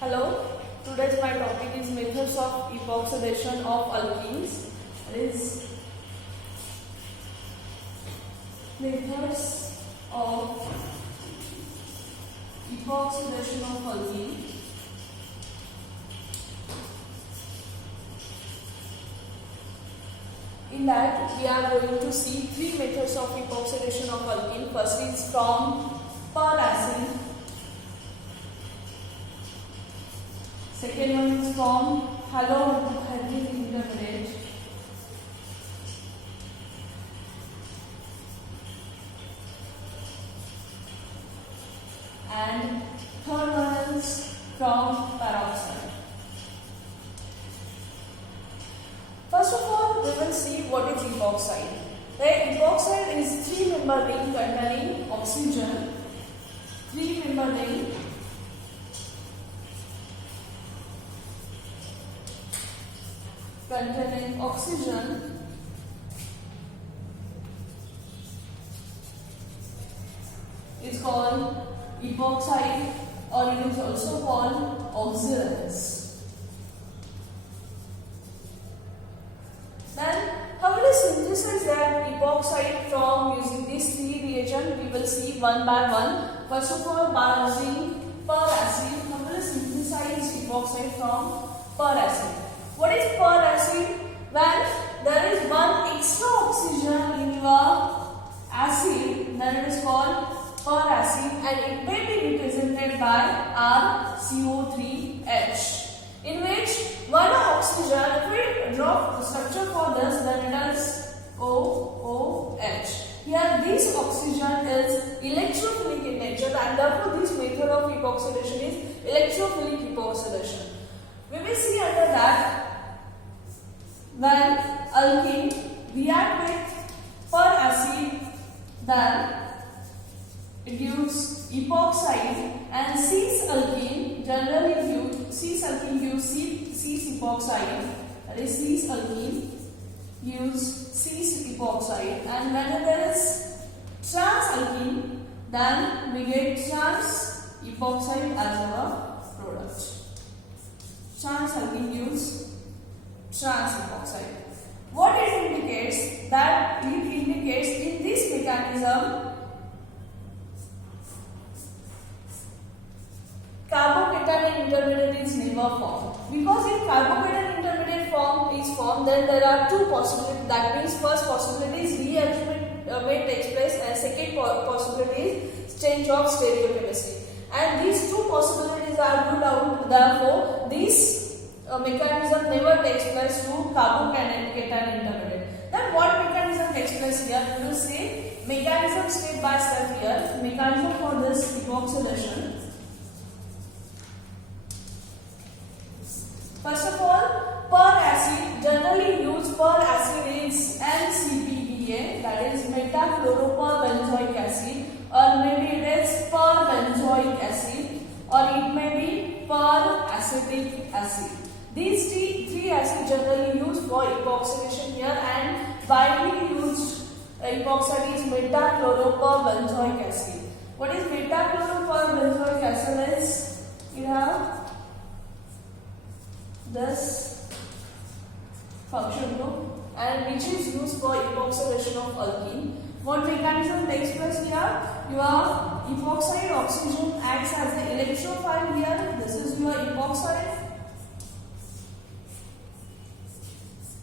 Hello, today's my topic is methods of epoxidation of alkenes. That is methods of epoxidation of alkene. In that we are going to see three methods of epoxidation of alkene. First is from peracid. Second one is from halohydric intermediate. And third one is from peroxide. First of all, we will see what is epoxide. The epoxide is three-member ring containing oxygen. Three-member ring containing oxygen is called epoxide, or it is also called oxidants. Then how will we synthesize that epoxide from using these three reagents? We will see one by one. First of all, by using peracid, how will we synthesize epoxide from peracid? What is peracid? When there is one extra oxygen in your acid, then it is called peracid, and it may be represented by RCO3H, in which one oxygen, if we drop the structure for this, then it is OOH. Here this oxygen is electrophilic in nature, and therefore this method of epoxidation is electrophilic epoxidation. We will see under that when alkene react with peracid, then it gives epoxide, and cis alkene generally gives cis epoxide. That is, cis alkene gives cis epoxide, and when there is trans alkene, then we get trans epoxide as our product. Trans alkene gives trans epoxide. What it indicates? That it indicates in this mechanism carbocation intermediate is never formed. Because if carbocation intermediate is formed, then there are two possibilities. That means first possibility is rearrangement takes place, and second possibility is change of stereochemistry. And these two possibilities are ruled out. Therefore, this mechanism never takes place through carbocation intermediate. Then what mechanism takes place here? We will see mechanism step by step here. Mechanism for this epoxidation. First of all, peracid, generally used peracid is MCPBA, that is metachloroperbenzoic acid, or maybe it is perbenzoic acid, or it may be peracetic acid. These three acids generally used for epoxidation here, and widely used epoxide is metachloroperbenzoic acid. What is metachloroperbenzoic acid is, you have this function group, and which is used for epoxidation of alkene. What mechanism takes place here? Your epoxide oxygen acts as an electrophile here. This is your epoxide,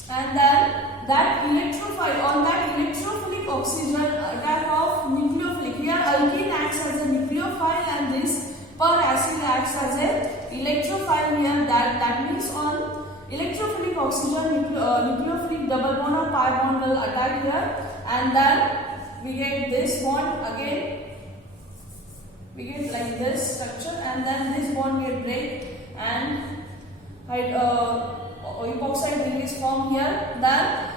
and then that electrophile, on that electrophilic oxygen attack of nucleophilic. Here alkene acts as a nucleophile, and this peracid acts as a electrophile here. That means on electrophilic oxygen, nucleophilic double bond or pi bond will attack here, and then we get this bond again. We get like this structure, and then this bond get break, and epoxide ring is formed here. Then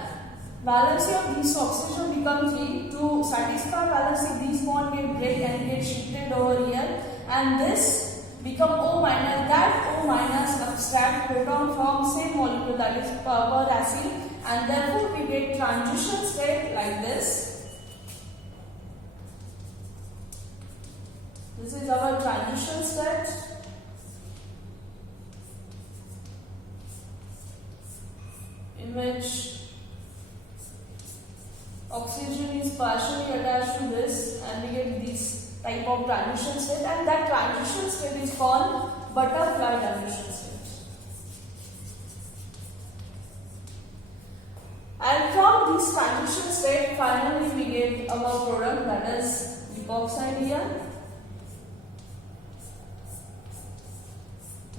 valency of this oxygen becomes 3. To satisfy valency, this bond get break and get shifted over here, and this become O minus. That O minus abstract proton from same molecule, that is peracid, and therefore we get transition state like this. This is our transition state. in which oxygen is partially attached to this and we get this type of transition state, and that transition state is called butterfly transition state. And from this transition state finally we get our product, that is epoxide here,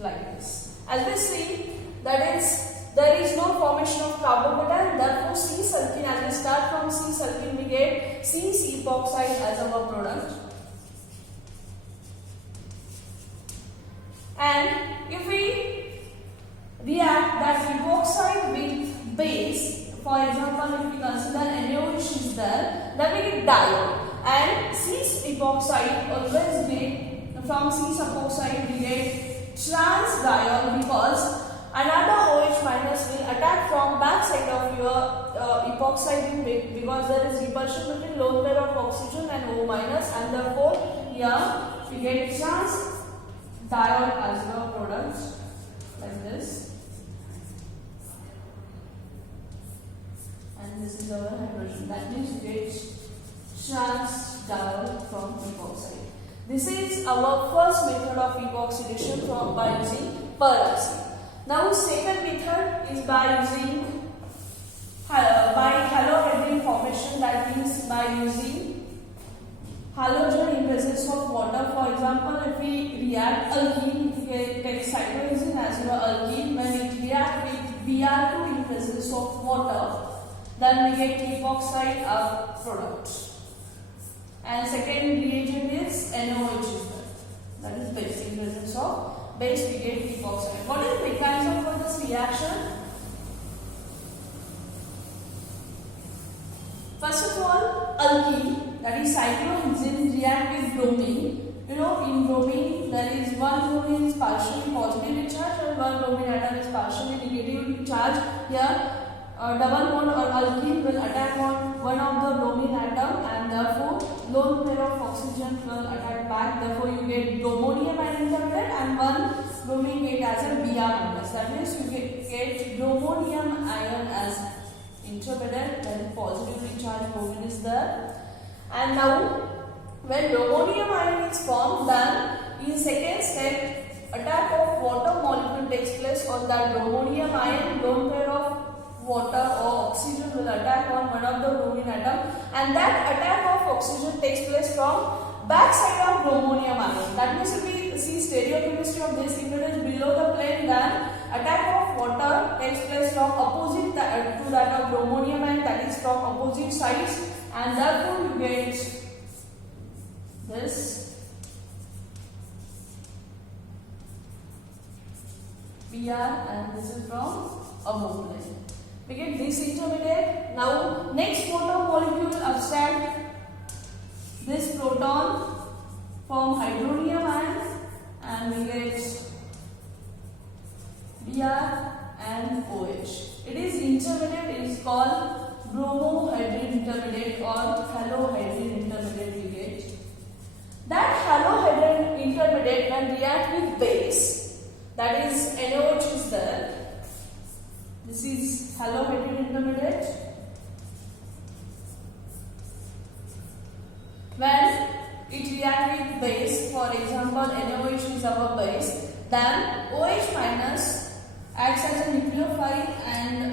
like this. As we see, that is there is no formation of carbocation, therefore C-sulfine, as we start from C-sulfine we get C-epoxide as our product. And if we react that epoxide with base, for example if we consider NaOH is there, then we get diol, and C-epoxide always get, from C-epoxide we get trans-diol, because another OH minus will attack from back side of your epoxide because there is repulsion between lone pair of oxygen and O minus, and therefore here we get trans-diol as your product, like this, and this is our hydrogen, that means we get trans-diol from epoxide. This is our first method of epoxidation by using peracid. Now second method is by using halohydrin formation, that means by using halogen in presence of water. For example, if we react alkene, if we take cyclohexene as your alkene, when it react with Br2 in presence of water, then we get epoxide product. And second reagent is NaOH, that is base, in presence of base we get epoxide. What is the mechanism for this reaction? First of all, alkene, that is cyclohexene, react with bromine. You know, in bromine there is one bromine is partially positively charged and one bromine atom is partially negatively charged. Here double bond or alkene will attack on one of the bromine atom, and therefore lone pair of oxygen will attack back. Therefore you get bromonium ion intermediate and one bromine get as a Br minus. That means you get bromonium ion as intermediate, that is positively charged bromine is there. And now when bromonium ion is formed, then in second step attack of water molecule takes place on that bromonium ion. Lone pair of water or oxygen will attack on one of the bromine atom, and that attack of oxygen takes place from back side of bromonium ion. That means if we see stereochemistry of this, if it is below the plane, then attack of water takes place from opposite to that of bromonium ion, that is from opposite sides, and therefore you get this Br, and this is from above plane. We get this intermediate. Now next proton molecule abstract this proton from hydronium ion, and we get Br and OH. It is intermediate, it is called bromohydrin intermediate or halohydrin intermediate we get. That halohydrin intermediate when react with base, that is NaOH is there. This is halohydrin intermediate. When it reacts with base, for example NaOH is our base, then OH minus acts as a nucleophile and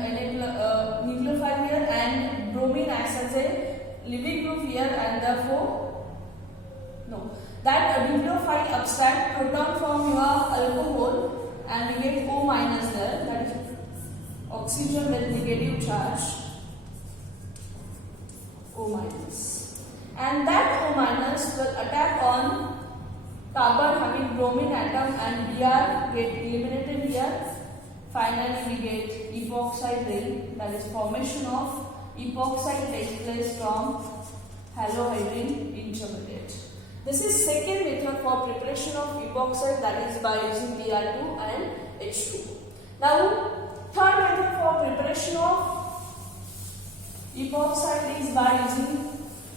nucleophile here, and bromine acts as a leaving group here, and therefore that nucleophile abstract proton from your alcohol, and we get O minus there, that is oxygen with negative charge, O minus, and that O minus will attack on carbon having bromine atom, and Br get eliminated here. Finally we get epoxide ring, that is formation of epoxide takes place from halohydrin intermediate. This is second method for preparation of epoxide, that is by using Br2 and H2. Now third method for preparation of epoxide is by using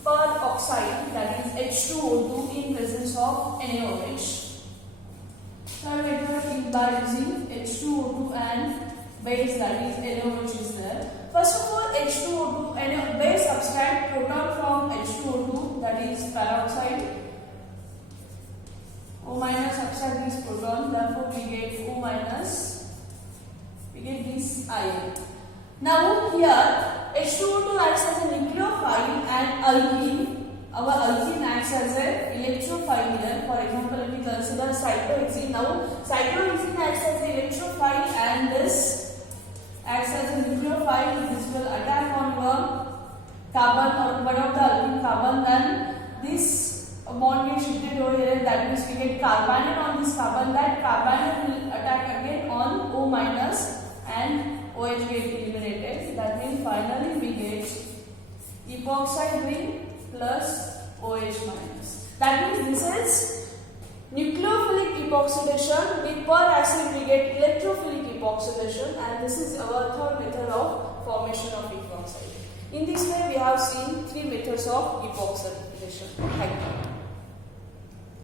peroxide, that is H2O2 in presence of NaOH. Third method is by using H2O2 and base, that is NaOH is there. First of all, H2O2 and a base substrate proton from H2O2, that is peroxide. O minus subtract this proton, therefore we get O minus, we get this ion. Now here H2O2 acts as a nucleophile and alkene. Our alkene acts as an electrophile here. For example, if we consider cyclohexene. Now cyclohexene acts as an electrophile and this acts as a nucleophile. This will attack on your carbon or one of the alkene carbon. Then this bond gets shifted over here. That means we get carbonyl on this carbon. That carbonyl will attack again on O minus and OH get eliminated. That means finally we get epoxide ring plus OH minus. That means this is nucleophilic epoxidation. With per acid we get electrophilic epoxidation, and this is our third method of formation of epoxide. In this way we have seen three methods of epoxidation. Thank you.